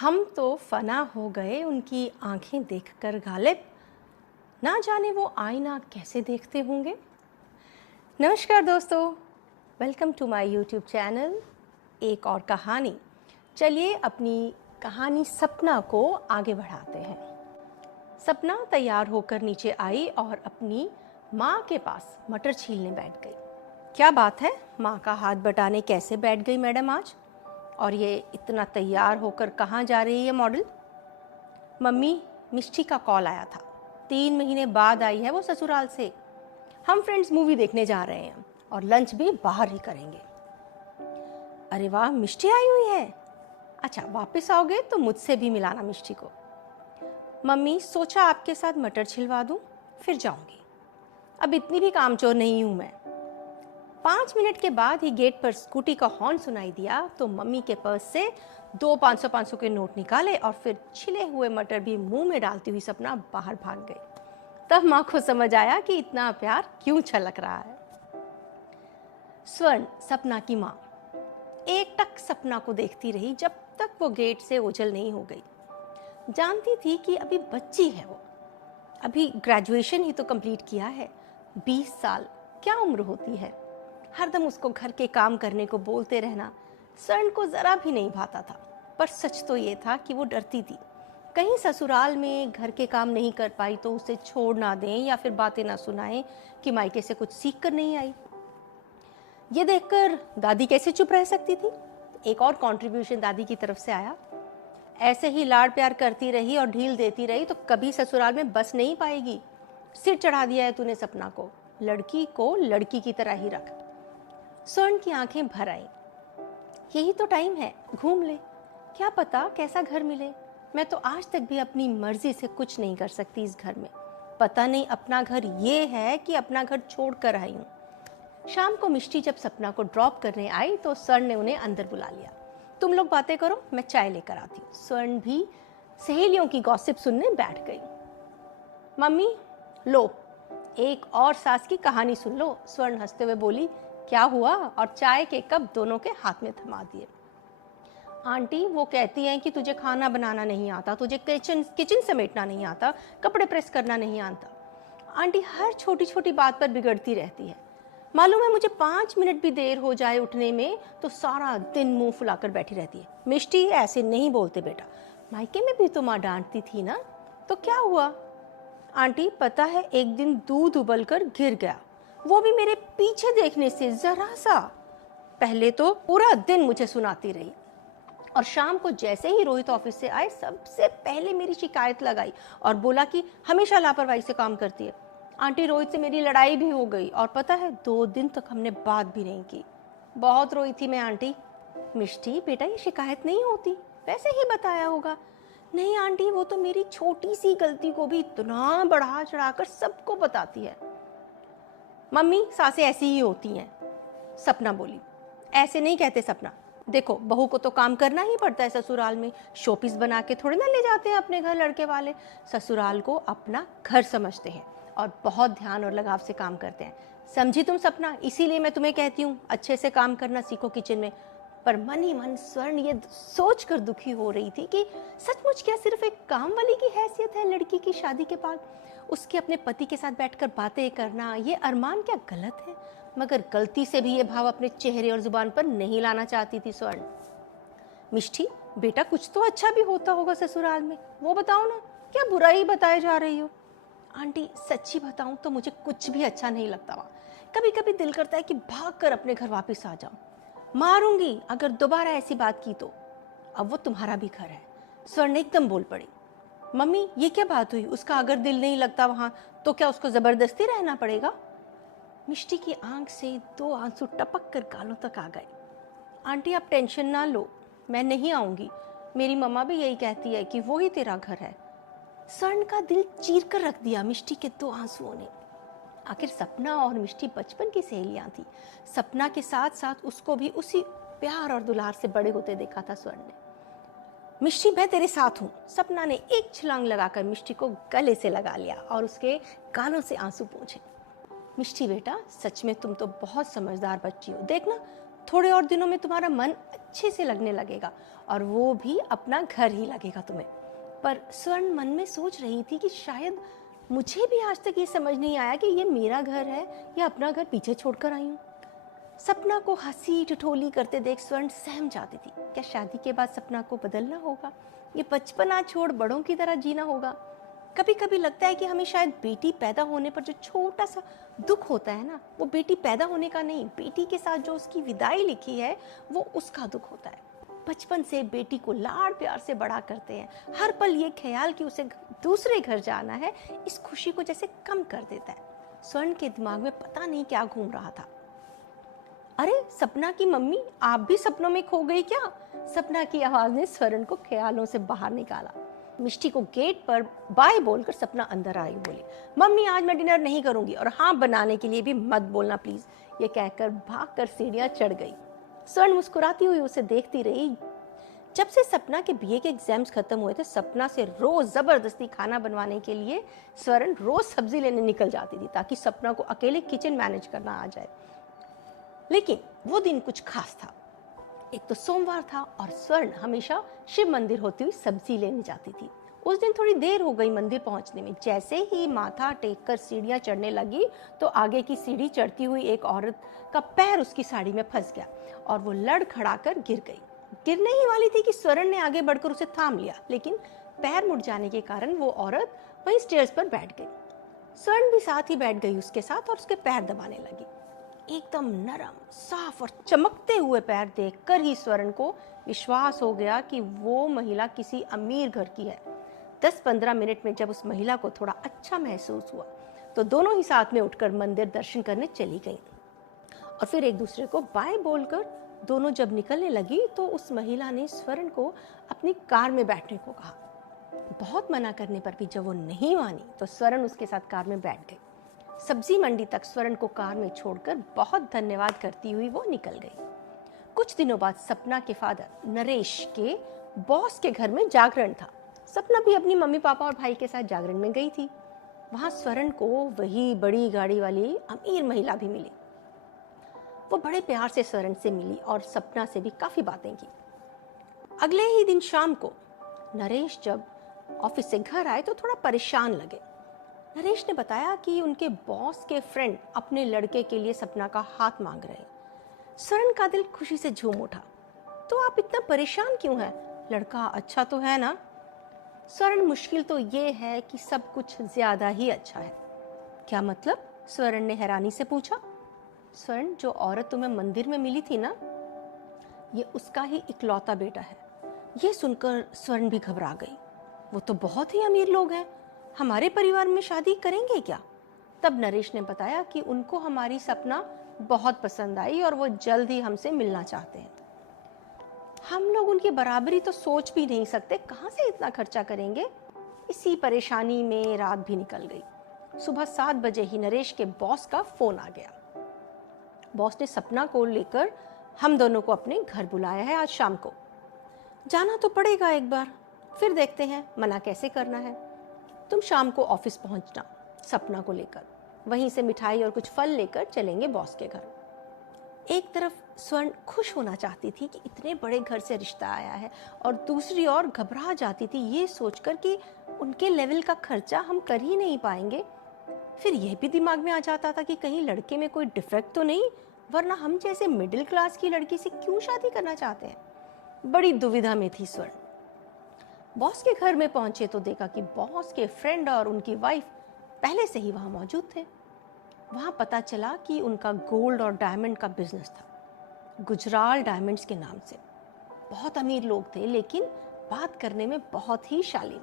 हम तो फना हो गए उनकी आंखें देखकर गालिब। ना जाने वो आईना कैसे देखते होंगे। नमस्कार दोस्तों, welcome to my YouTube channel एक और कहानी। चलिए अपनी कहानी सपना को आगे बढ़ाते हैं। सपना तैयार होकर नीचे आई और अपनी माँ के पास मटर छीलने बैठ गई। क्या बात है, माँ का हाथ बटाने कैसे बैठ गई मैडम आज? और ये इतना तैयार होकर कहाँ जा रही है मॉडल? मम्मी, मिष्टी का कॉल आया था। 3 महीने बाद आई है वो ससुराल से। हम फ्रेंड्स मूवी देखने जा रहे हैं और लंच भी बाहर ही करेंगे। अरे वाह, मिष्टी आई हुई है। अच्छा, वापस आओगे तो मुझसे भी मिलाना मिष्टी को। मम्मी, सोचा आपके साथ मटर छिलवा दूं, फिर जाऊंगी। अब इतनी भी कामचोर नहीं हूं मैं। 5 मिनट के बाद ही गेट पर स्कूटी का हॉर्न सुनाई दिया तो मम्मी के पर्स से 2 500 के नोट निकाले और फिर छिले हुए मटर भी मुंह में डालती हुई सपना बाहर भाग गई। तब माँ को समझ आया कि इतना प्यार क्यों छलक रहा है। स्वर्ण, सपना की माँ, एकटक सपना को देखती रही जब तक वो गेट से ओझल नहीं हो गई। जानती थी कि अभी बच्ची है वो, अभी ग्रेजुएशन ही तो कंप्लीट किया है। 20 साल क्या उम्र होती है। हरदम उसको घर के काम करने को बोलते रहना स्वर्ण को जरा भी नहीं भाता था। पर सच तो ये था कि वो डरती थी कहीं ससुराल में घर के काम नहीं कर पाई तो उसे छोड़ ना दें या फिर बातें ना सुनाएं कि मायके से कुछ सीख कर नहीं आई। ये देखकर दादी कैसे चुप रह सकती थी। एक और कंट्रीब्यूशन दादी की तरफ से आया। ऐसे ही लाड़ प्यार करती रही और ढील देती रही तो कभी ससुराल में बस नहीं पाएगी। सिर चढ़ा दिया है तूने सपना को लड़की की तरह ही रख। स्वर्ण की आंखें भर आईं। यही तो टाइम है, घूम ले, क्या पता कैसा घर मिले। मैं तो आज तक भी अपनी मर्जी से कुछ नहीं कर सकती इस घर में। पता नहीं अपना घर ये है कि अपना घर छोड़ कर आई हूँ। शाम को मिष्टी जब सपना को ड्रॉप करने आई तो स्वर्ण ने उन्हें अंदर बुला लिया। तुम लोग बातें करो, मैं चाय लेकर आती हूँ। स्वर्ण भी सहेलियों की गॉसिप सुनने बैठ गई। मम्मी, लो एक और सास की कहानी सुन लो, स्वर्ण हंसते हुए बोली। क्या हुआ? और चाय के कप दोनों के हाथ में थमा दिए। आंटी, वो कहती हैं कि तुझे खाना बनाना नहीं आता, तुझे किचन समेटना नहीं आता, कपड़े प्रेस करना नहीं आता। आंटी हर छोटी छोटी बात पर बिगड़ती रहती है। मालूम है मुझे 5 मिनट भी देर हो जाए उठने में तो सारा दिन मुंह फुलाकर बैठी रहती है। मिष्टी, ऐसे नहीं बोलते बेटा, मायके में भी तो माँ डांटती थी ना। तो क्या हुआ? आंटी, पता है एक दिन दूध उबलकर गिर गया, वो भी मेरे पीछे देखने से जरा सा। पहले तो पूरा दिन मुझे सुनाती रही और शाम को जैसे ही रोहित ऑफिस से आए सबसे पहले मेरी शिकायत लगाई और बोला कि हमेशा लापरवाही से काम करती है। आंटी, रोहित से मेरी लड़ाई भी हो गई और पता है 2 दिन तक हमने बात भी नहीं की। बहुत रोई थी मैं आंटी। मिष्टी बेटा, ये शिकायत नहीं होती, वैसे ही बताया होगा। नहीं आंटी, वो तो मेरी छोटी सी गलती को भी इतना बढ़ा चढ़ाकर सबको बताती है। मम्मी, सासें ऐसी ही होती हैं, सपना बोली। ऐसे नहीं कहते सपना, देखो बहू को तो काम करना ही पड़ता है ससुराल में। शोपीस बना के थोड़ी ना ले जाते हैं अपने घर लड़के वाले। ससुराल को अपना घर समझते हैं और बहुत ध्यान और लगाव से काम करते हैं। समझी तुम सपना? इसीलिए मैं तुम्हें कहती हूँ अच्छे से काम करना सीखो किचन में। पर मन ही मन स्वर्ण ये सोच कर दुखी हो रही थी कि सचमुच क्या सिर्फ एक काम वाली की हैसियत है लड़की की शादी के बाद? उसके अपने पति के साथ बैठकर बातें करना, ये अरमान क्या गलत है? मगर गलती से भी ये भाव अपने चेहरे और जुबान पर नहीं लाना चाहती थी स्वर्ण। मिष्टी बेटा, कुछ तो अच्छा भी होता होगा ससुराल में, वो बताओ ना, क्या बुराई बताए जा रही हो? आंटी, सच्ची बताऊं तो मुझे कुछ भी अच्छा नहीं लगता वहाँ। कभी कभी दिल करता है कि भाग कर अपने घर वापस आ जाऊं। मारूंगी अगर दोबारा ऐसी बात की तो। अब वो तुम्हारा भी घर है। स्वर्ण एकदम बोल पड़ी। मम्मी, ये क्या बात हुई? उसका अगर दिल नहीं लगता वहां तो क्या उसको जबरदस्ती रहना पड़ेगा? मिष्टी की आंख से 2 आंसू टपक कर गालों तक आ गए। आंटी, आप टेंशन ना लो, मैं नहीं आऊंगी। मेरी मम्मा भी यही कहती है कि वो ही तेरा घर है। स्वर्ण का दिल चीर कर रख दिया मिष्टी के 2 आंसुओं ने। आखिर सपना और मिष्टी बचपन की सहेलियां थी। सपना के साथ साथ उसको भी उसी प्यार और दुलार से बड़े होते देखा था स्वर्ण ने। मिष्टी, मैं तेरे साथ हूँ। सपना ने एक छलांग लगाकर मिष्टी को गले से लगा लिया और उसके गालों से आंसू पोंछे। मिष्टी बेटा, सच में तुम तो बहुत समझदार बच्ची हो। देखना, थोड़े और दिनों में तुम्हारा मन अच्छे से लगने लगेगा और वो भी अपना घर ही लगेगा तुम्हें। पर स्वर्ण मन में सोच रही थी कि शायद मुझे भी आज तक ये समझ नहीं आया कि ये मेरा घर है या अपना घर पीछे छोड़कर आई हूँ। सपना को हंसी ठिठोली करते देख स्वर्ण सहम जाती थी। क्या शादी के बाद सपना को बदलना होगा? ये बचपना छोड़ बड़ों की तरह जीना होगा? कभी कभी लगता है कि हमें शायद बेटी पैदा होने पर जो छोटा सा दुख होता है ना, वो बेटी पैदा होने का नहीं, बेटी के साथ जो उसकी विदाई लिखी है वो उसका दुख होता है। बचपन से बेटी को लाड़ प्यार से बड़ा करते हैं, हर पल ये ख्याल कि उसे दूसरे घर जाना है इस खुशी को जैसे कम कर देता है। स्वर्ण के दिमाग में पता नहीं क्या घूम रहा था। अरे सपना की मम्मी, आप भी सपनों में खो गई क्या? सपना की आवाज ने स्वर्ण को ख्यालों से बाहर निकाला। मिष्टी को गेट पर बाय बोलकर सपना अंदर आई, बोली, मम्मी आज मैं डिनर नहीं करूंगी और हाँ बनाने के लिए भी मत बोलना प्लीज। ये कहकर भागकर सीढ़ियां चढ़ गई। स्वर्ण मुस्कुराती हुई उसे देखती रही। जब से सपना के बीए के एग्जाम्स खत्म हुए थे, सपना से रोज जबरदस्ती खाना बनवाने के लिए स्वर्ण रोज सब्जी लेने निकल जाती थी ताकि सपना को अकेले किचन मैनेज करना आ जाए। लेकिन वो दिन कुछ खास था। एक तो सोमवार था और स्वर्ण हमेशा शिव मंदिर होती हुई सब्जी लेने जाती थी। उस दिन थोड़ी देर हो गई मंदिर पहुंचने में। जैसे ही माथा टेक कर सीढ़ियां चढ़ने लगी तो आगे की सीढ़ी चढ़ती हुई एक औरत का पैर उसकी साड़ी में फंस गया और वो लड़खड़ाकर गिर गई। गिरने ही वाली थी कि स्वर्ण ने आगे बढ़कर उसे थाम लिया, लेकिन पैर मुड़ जाने के कारण वो औरत वहीं स्टेयर्स पर बैठ गई। स्वर्ण भी साथ ही बैठ गई उसके साथ और उसके पैर दबाने लगी। एकदम नरम, साफ और चमकते हुए पैर देखकर ही स्वर्ण को विश्वास हो गया कि वो महिला किसी अमीर घर की है। 10-15 मिनट में जब उस महिला को थोड़ा अच्छा महसूस हुआ तो दोनों ही साथ में उठकर मंदिर दर्शन करने चली गईं। और फिर एक दूसरे को बाय बोलकर दोनों जब निकलने लगी तो उस महिला ने स्वर्ण को अपनी कार में बैठने को कहा। बहुत मना करने पर भी जब वो नहीं मानी तो स्वर्ण उसके साथ कार में बैठ गई। सब्जी मंडी तक स्वर्ण को कार में छोड़कर बहुत धन्यवाद करती हुई वो निकल गई। कुछ दिनों बाद सपना के फादर नरेश के बॉस के घर में जागरण था। सपना भी अपनी मम्मी पापा और भाई के साथ जागरण में गई थी। वहां स्वर्ण को वही बड़ी गाड़ी वाली अमीर महिला भी मिली। वो बड़े प्यार से स्वर्ण से मिली और सपना से भी काफी बातें की। अगले ही दिन शाम को नरेश जब ऑफिस से घर आए तो थोड़ा परेशान लगे। नरेश ने बताया कि उनके बॉस के फ्रेंड अपने लड़के के लिए सपना का हाथ मांग रहे हैं। स्वर्ण का दिल खुशी से झूम उठा। तो आप इतना परेशान क्यों हैं? लड़का अच्छा तो है ना? स्वर्ण, मुश्किल तो ये है कि सब कुछ ज्यादा ही अच्छा है। क्या मतलब? स्वर्ण ने हैरानी से पूछा। स्वर्ण, जो औरत तुम्हें मंदिर में मिली थी ना, ये उसका ही इकलौता बेटा है। ये सुनकर स्वर्ण भी घबरा गई। वो तो बहुत ही अमीर लोग हैं, हमारे परिवार में शादी करेंगे क्या? तब नरेश ने बताया कि उनको हमारी सपना बहुत पसंद आई और वो जल्द ही हमसे मिलना चाहते हैं। हम लोग उनकी बराबरी तो सोच भी नहीं सकते, कहाँ से इतना खर्चा करेंगे? इसी परेशानी में रात भी निकल गई। सुबह 7 बजे ही नरेश के बॉस का फोन आ गया। बॉस ने सपना को लेकर हम दोनों को अपने घर बुलाया है आज शाम को। जाना तो पड़ेगा एक बार, फिर देखते हैं मना कैसे करना है। तुम शाम को ऑफिस पहुंचना सपना को लेकर, वहीं से मिठाई और कुछ फल लेकर चलेंगे बॉस के घर। एक तरफ स्वर्ण खुश होना चाहती थी कि इतने बड़े घर से रिश्ता आया है और दूसरी ओर घबरा जाती थी ये सोचकर कि उनके लेवल का खर्चा हम कर ही नहीं पाएंगे। फिर यह भी दिमाग में आ जाता था कि कहीं लड़के में कोई डिफेक्ट तो नहीं, वरना हम जैसे मिडिल क्लास की लड़की से क्यों शादी करना चाहते हैं। बड़ी दुविधा में थी स्वर्ण। बॉस के घर में पहुंचे तो देखा कि बॉस के फ्रेंड और उनकी वाइफ पहले से ही वहां मौजूद थे। वहां पता चला कि उनका गोल्ड और डायमंड का बिजनेस था, गुजराल डायमंड्स के नाम से। बहुत अमीर लोग थे लेकिन बात करने में बहुत ही शालीन।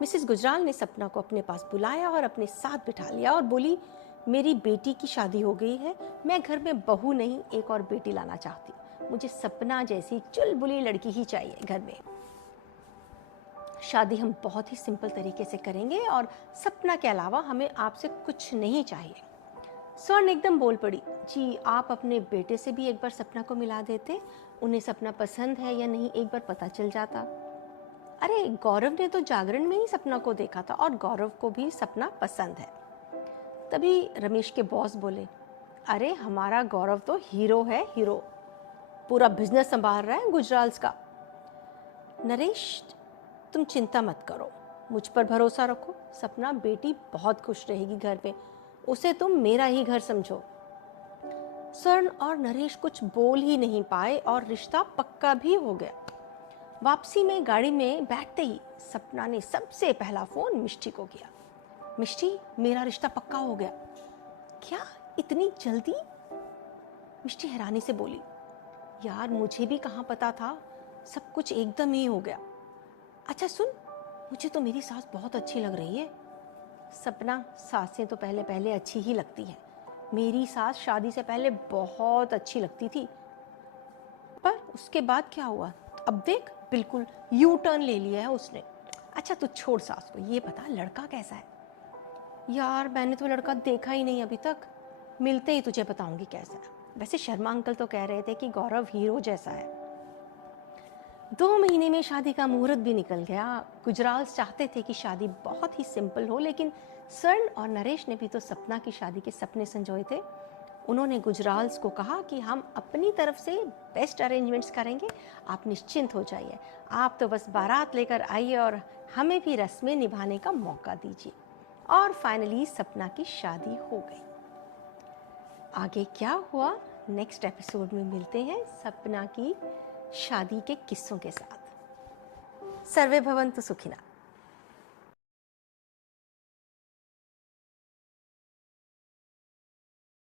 मिसेस गुजराल ने सपना को अपने पास बुलाया और अपने साथ बिठा लिया और बोली, मेरी बेटी की शादी हो गई है, मैं घर में बहू नहीं एक और बेटी लाना चाहती। मुझे सपना जैसी चुलबुली लड़की ही चाहिए घर में। शादी हम बहुत ही सिंपल तरीके से करेंगे और सपना के अलावा हमें आपसे कुछ नहीं चाहिए। स्वर्ण एकदम बोल पड़ी, जी आप अपने बेटे से भी एक बार सपना को मिला देते, उन्हें सपना पसंद है या नहीं एक बार पता चल जाता। अरे गौरव ने तो जागरण में ही सपना को देखा था और गौरव को भी सपना पसंद है। तभी रमेश के बॉस बोले, अरे हमारा गौरव तो हीरो है, हीरो। पूरा बिजनेस संभाल रहा है गुजराल्स का। नरेश, तुम चिंता मत करो, मुझ पर भरोसा रखो। सपना बेटी बहुत खुश रहेगी घर पे, उसे तुम मेरा ही घर समझो। स्वर्ण और नरेश कुछ बोल ही नहीं पाए और रिश्ता पक्का भी हो गया। वापसी में गाड़ी में बैठते ही सपना ने सबसे पहला फोन मिष्टी को किया। मिष्टी, मेरा रिश्ता पक्का हो गया। क्या, इतनी जल्दी? मिष्टी हैरानी से बोली। यार, मुझे भी कहाँ पता था, सब कुछ एकदम ही हो गया। अच्छा सुन, मुझे तो मेरी सास बहुत अच्छी लग रही है। सपना, सासें तो पहले पहले अच्छी ही लगती हैं। मेरी सास शादी से पहले बहुत अच्छी लगती थी, पर उसके बाद क्या हुआ अब देख, बिल्कुल यू टर्न ले लिया है उसने। अच्छा तू छोड़ सास को, ये बता लड़का कैसा है? यार, मैंने तो लड़का देखा ही नहीं अभी तक, मिलते ही तुझे बताऊंगी कैसा है। वैसे शर्मा अंकल तो कह रहे थे कि गौरव हीरो जैसा है। 2 महीने में शादी का मुहूर्त भी निकल गया। गुजराल्स चाहते थे कि शादी बहुत ही सिंपल हो, लेकिन स्वर्ण और नरेश ने भी तो सपना की शादी के सपने संजोए थे। उन्होंने गुजराल्स को कहा कि हम अपनी तरफ से बेस्ट अरेंजमेंट्स करेंगे, आप निश्चिंत हो जाइए, आप तो बस बारात लेकर आइए और हमें भी रस्में निभाने का मौका दीजिए। और फाइनली सपना की शादी हो गई। आगे क्या हुआ नेक्स्ट एपिसोड में मिलते हैं सपना की शादी के किस्सों के साथ। सर्वे भवन्तु सुखिनः।